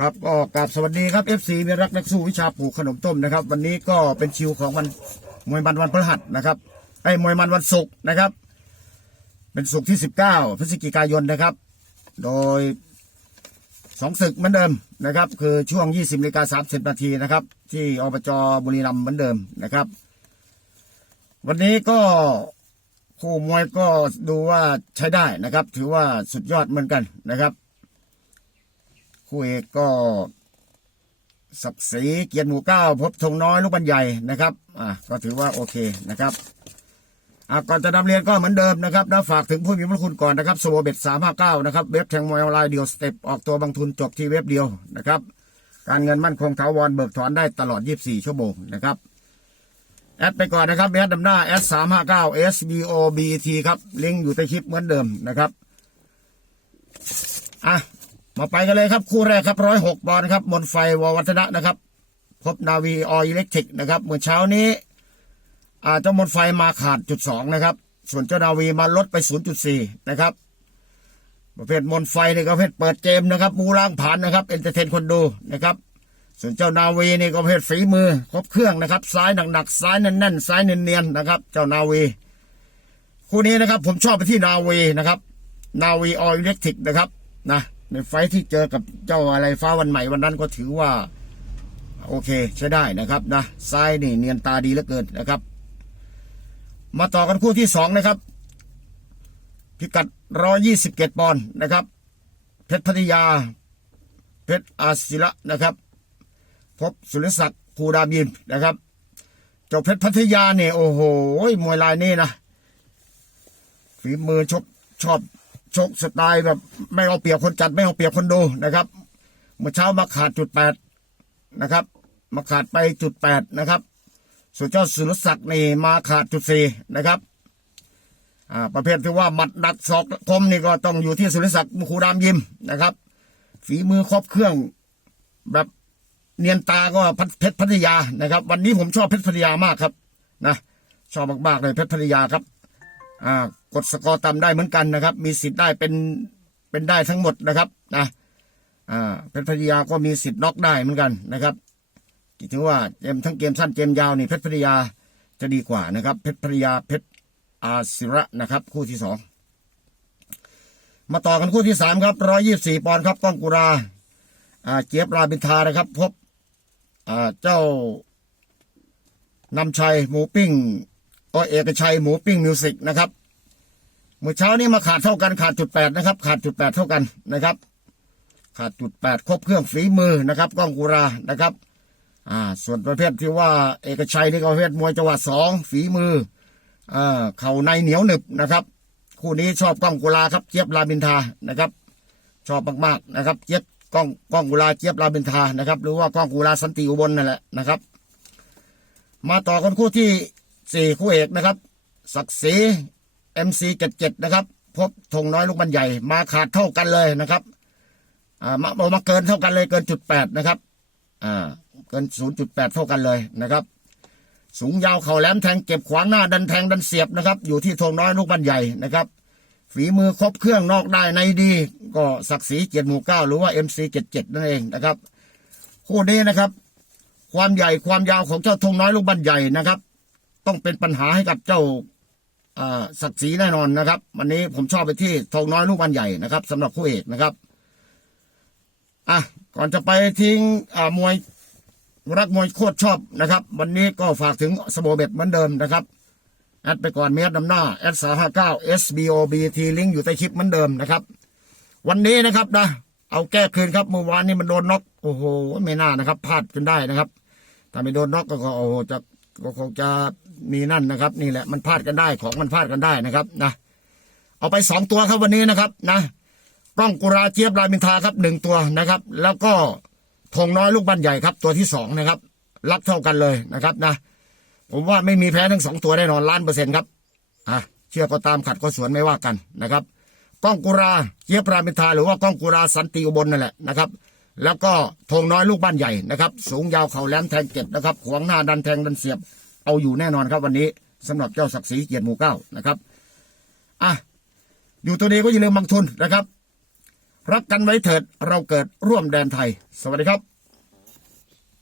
ครับก็กราบสวัสดีครับ FC เมียรักนักสู้วิชาปลูกขนมต้มนะครับ วันนี้ก็เป็นชิวของวันมวยมันวันพฤหัสนะครับไอ้มวยมันวันศุกร์นะครับ เป็นศุกร์ที่ 19พฤศจิกายนนะครับ โดยสองศึกเหมือนเดิมนะครับ คือช่วง 20นาฬิกา30นาทีนะครับ ที่อบจบุรีรัมย์เหมือนเดิมนะครับ วันนี้ก็คู่มวยก็ดูว่าใช้ได้นะครับ ถือว่าสุดยอดเหมือนกันนะครับ คู่เอกก็ศักดิ์ศรีเกียรติหมู่เก้าพบธงน้อยลูกบันใหญ่นะครับอะก็ถือว่าโอเคนะครับอะก่อนจะนำเรียนก็เหมือนเดิมนะครับนะฝากถึงผู้มีพระคุณก่อนนะครับสโวเบ็ดสามห้าเก้านะครับเว็บแทงมวยออนไลน์เดียวสเต็ปออกตัวบางทุนจบที่เว็บเดียวนะครับ การเงินมั่นคงถาวรเบิกถอนได้ตลอด 24 ชั่วโมงนะครับแอดไปก่อนนะครับแอดดำหน้า S สามห้าเก้า S B O B T ครับลิงก์อยู่ใต้คลิปเหมือนเดิมนะครับอะ มาไปกันเลยครับ คู่แรกครับร้อยหกปอนด์ครับมนไฟววัฒนะนะครับ พบนาวีออยอิเล็กทริกนะครับเมื่อเช้านี้อาเจ้ามนไฟมาขาดจุดสองนะครับ ส่วนเจ้านาวีมาลดไปศูนย์จุดสี่นะครับ ประเภทมนไฟนี่ก็ประเภทเปิดเกมนะครับ มูล้างผ่านนะครับเอนเตอร์เทนคนดูนะครับ ส่วนเจ้านาวีนี่ก็ประเภทฝีมือครบเครื่องนะครับ ซ้ายหนักๆซ้ายแน่นๆซ้ายเนียนๆนะครับ เจ้านาวี คู่นี้นะครับ ผมชอบไปที่นาวีนะครับ นาวีออยอิเล็กทริกนะครับนะ ในไฟที่เจอกับเจ้าอะไรฟ้าวันใหม่วันนั้นก็ถือว่า โอเคใช้ได้นะครับนะซ้ายนี่เนียนตาดีเหลือเกินนะครับ มาต่อกันคู่ที่สองนะครับ พิกัดร้อยี่สิบเกตปอนด์นะครับ เพชรพัทยา เพชรอาศิระนะครับ พบสุริศักดิ์ภูดามยิมนะครับเจ้าเพชรพัทยาเนี่ยโอ้โหมวยลายนี่นะฝีมือชกชอบ ชกสไตล์แบบไม่เอาเปรียบคนจัดไม่เอาเปรียบคนดูนะครับเมื่อเช้ามาขาดจุดแปดนะครับ มาขาดไปจุดแปดนะครับ ส่วนเจ้าสุรศักดิ์นี่มาขาดจุดสี่นะครับอ่าประเภทที่ว่าหมัดดักศอกคมนี่ก็ต้องอยู่ที่สุรศักดิ์มุคูรามยิมนะครับ ฝีมือครบเครื่องแบบเนียนตาก็เพชรพัทยานะครับ วันนี้ผมชอบเพชรพัทยามากครับนะชอบมากๆเลยเพชรพัทยาครับอ่า กดสกอร์ต่ำได้เหมือนกันนะครับ มีสิทธิ์ได้เป็นเป็นได้ทั้งหมดนะครับนะอ่าเพชรพัทยาก็มีสิทธิ์น็อกได้เหมือนกันนะครับถือว่าเกมทั้งเกมสั้นเกมยาวนี่เพชรพัทยาจะดีกว่านะครับเพชรพัทยาเพชรอาศิระนะครับ คู่ที่สองมาต่อกันคู่ที่สามครับร้อยยี่สี่ปอนด์ครับก้องกุราเจี๊ยบราบินทานะครับ พบเจ้านำชัยหมูปิ้งก็เอกชัยหมูปิ้งมิวสิกนะครับ มื่อเช้านี้มาขาดเท่ากันขาดจุดแปดนะครับขาดจุดแปดเท่ากันนะครับ ขาดจุดแปดครบเครื่องฝีมือนะครับกล้องกุรานะครับอ่าส่วนประเภทที่ว่าเอกชัยนี่ก็ประเภทมวยจังหวะสองฝีมืออ่าเข่าในเหนียวหนึบนะครับ คู่นี้ชอบกล้องกุลาครับเจี๊ยบราบินทานะครับ ชอบมากๆนะครับเจี๊ยบกล้องกล้องกุลาเจี๊ยบราบินทานะครับหรือว่ากล้องกุลาสันติอุบลนั่นแหละนะครับ มาต่อกันคู่ที่สี่คู่เอกนะครับศักดิ์ศรี เอ็มซีเจ็ดนะครับ พบธงน้อยลูกบันใหญ่ มาขาดเท่ากันเลยนะครับอ่ามามาเกินเท่ากันเลยเกินจุดแปดนะครับอ่าเกินศูนย์จุดแปดเท่ากันเลยนะครับ สูงยาวเข่าแหลมแทงเก็บขวางหน้าดันแทงดันเสียบนะครับ อยู่ที่ธงน้อยลูกบันใหญ่นะครับฝีมือครบเครื่องนอกได้ในดี ก็ศักดิ์ศรีเกียรติหมู่เก้าหรือว่าเอ็มซีเจ็ดเจ็ดนั่นเองนะครับคู่นี้นะครับ ความใหญ่ความยาวของเจ้าธงน้อยลูกบันใหญ่นะครับ ต้องเป็นปัญหาให้กับเจ้า ศักดิ์ศรีแน่นอนนะครับ วันนี้ผมชอบไปที่ธงน้อยลูกบันใหญ่นะครับสำหรับคู่เอกนะครับอะก่อนจะไปทิ้งอ่ามวยรักมวยโคตรชอบนะครับ วันนี้ก็ฝากถึงสโบเบ็ดเหมือนเดิมนะครับแอดไปก่อนเมียดนำหน้าแอดสาห้าเก้า S B O B T ลิงก์อยู่ใต้คลิปเหมือนเดิมนะครับ วันนี้นะครับนะเอาแก้คืนครับเมื่อวานนี้มันโดนน็อกโอ้โหไม่น่านะครับพลาดจนได้นะครับ ถ้าไม่โดนน็อกก็โอ้โหจะก็คงจะ มีนั่นนะครับ นี่แหละมันพลาดกันได้ของมันพลาดกันได้นะครับนะเอาไปสองตัวครับวันนี้นะครับนะกล้องกุราเจี๊ยบรามินทาครับหนึ่งตัวนะครับ แล้วก็ธงน้อยลูกบ้านใหญ่ครับ ตัวที่สองนะครับ รักเท่ากันเลยนะครับนะผมว่าไม่มีแพ้ทั้งสองตัวแน่นอนล้านเปอร์เซ็นต์ครับอะเชื่อก็ตามขัดก็สวนไม่ว่ากันนะครับก้องกุราเจี๊ยบรามินทาหรือว่าก้องกุราสันติอุบลนั่นแหละนะครับ แล้วก็ธงน้อยลูกบ้านใหญ่นะครับ สูงยาวเข่าแหลมแทงเก็บนะครับขวางหน้าดันแทงดันเสียบ เอาอยู่แน่นอนครับวันนี้สำหรับเจ้าศักดิ์ศรีเกียรติหมู่เก้านะครับอะอยู่ตัวนี้ก็อย่าลืมบางทุนนะครับ รักกันไว้เถิดเราเกิดร่วมแดนไทย สวัสดีครับ